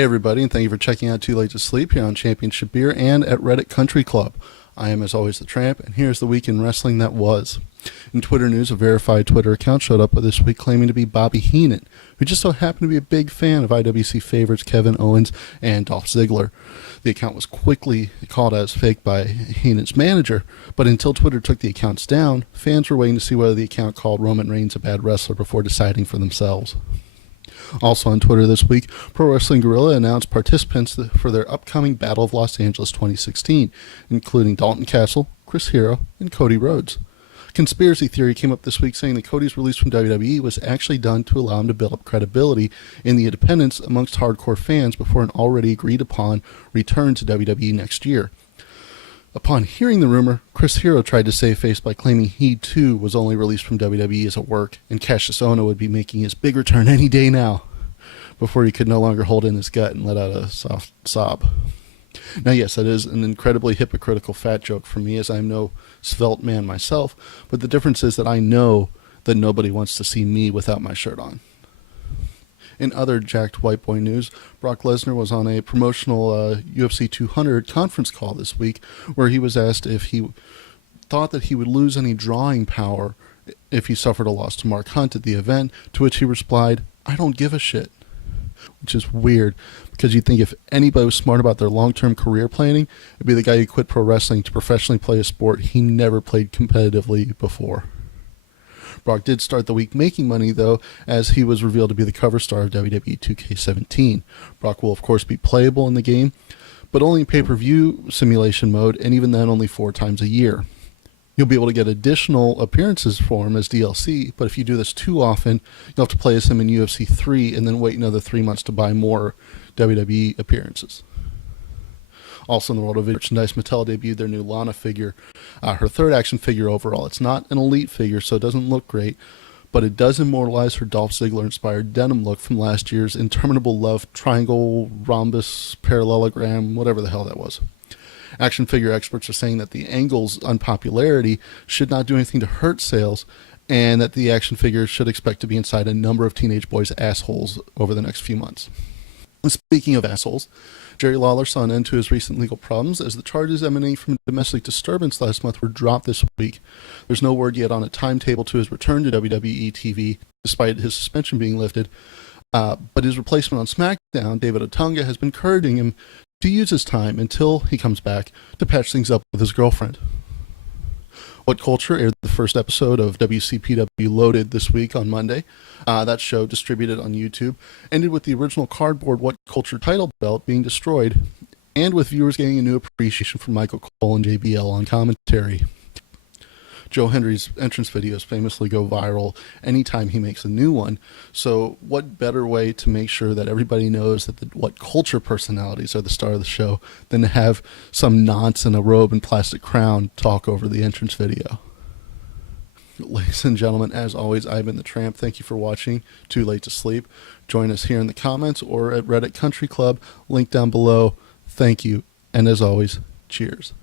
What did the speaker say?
Hey everybody, and thank you for checking out Too Late to Sleep here on Championship Beer and at Reddit Country Club. I am, as always, the Tramp, and here's the week in wrestling that was. In Twitter news, a verified Twitter account showed up this week claiming to be Bobby Heenan, who just so happened to be a big fan of IWC favorites Kevin Owens and Dolph Ziggler. The account was quickly called as fake by Heenan's manager, but until Twitter took the accounts down, fans were waiting to see whether the account called Roman Reigns a bad wrestler before deciding for themselves. Also on Twitter this week, Pro Wrestling Guerrilla announced participants for their upcoming Battle of Los Angeles 2016, including Dalton Castle, Chris Hero, and Cody Rhodes. Conspiracy theory came up this week saying that Cody's release from WWE was actually done to allow him to build up credibility in the independents amongst hardcore fans before an already agreed upon return to WWE next year. Upon hearing the rumor, Chris Hero tried to save face by claiming he too was only released from WWE as a work, and Cassius Ohno would be making his big return any day now, before he could no longer hold in his gut and let out a soft sob. Now yes, that is an incredibly hypocritical fat joke for me, as I'm no svelte man myself, but the difference is that I know that nobody wants to see me without my shirt on. In other jacked white boy news, Brock Lesnar was on a promotional UFC 200 conference call this week where he was asked if he thought that he would lose any drawing power if he suffered a loss to Mark Hunt at the event, to which he replied, "I don't give a shit." Which is weird, because you'd think if anybody was smart about their long-term career planning, it'd be the guy who quit pro wrestling to professionally play a sport he never played competitively before. Brock did start the week making money, though, as he was revealed to be the cover star of WWE 2K17. Brock will, of course, be playable in the game, but only in pay-per-view simulation mode, and even then only 4 times a year. You'll be able to get additional appearances for him as DLC, but if you do this too often, you'll have to play as him in UFC 3 and then wait another 3 months to buy more WWE appearances. Also in the world of merchandise, Mattel debuted their new Lana figure, her third action figure overall. It's not an elite figure, so it doesn't look great, but it does immortalize her Dolph Ziggler-inspired denim look from last year's Interminable Love triangle, rhombus, parallelogram, whatever the hell that was. Action figure experts are saying that the Angle's unpopularity should not do anything to hurt sales, and that the action figure should expect to be inside a number of teenage boys' assholes over the next few months. Speaking of assholes, Jerry Lawler saw an end to his recent legal problems as the charges emanating from domestic disturbance last month were dropped this week. There's no word yet on a timetable to his return to WWE TV, despite his suspension being lifted, but his replacement on SmackDown, David Otunga, has been encouraging him to use his time until he comes back to patch things up with his girlfriend. What Culture aired the first episode of WCPW Loaded this week on Monday. That show, distributed on YouTube, ended with the original cardboard What Culture title belt being destroyed, and with viewers getting a new appreciation for Michael Cole and JBL on commentary. Joe Hendry's entrance videos famously go viral anytime he makes a new one, so what better way to make sure that everybody knows that the What Culture personalities are the star of the show than to have some nonce in a robe and plastic crown talk over the entrance video. Ladies and gentlemen, as always, I've been the Tramp. Thank you for watching Too Late to Sleep. Join us here in the comments or at Reddit Country Club, link down below. Thank you, and as always, cheers.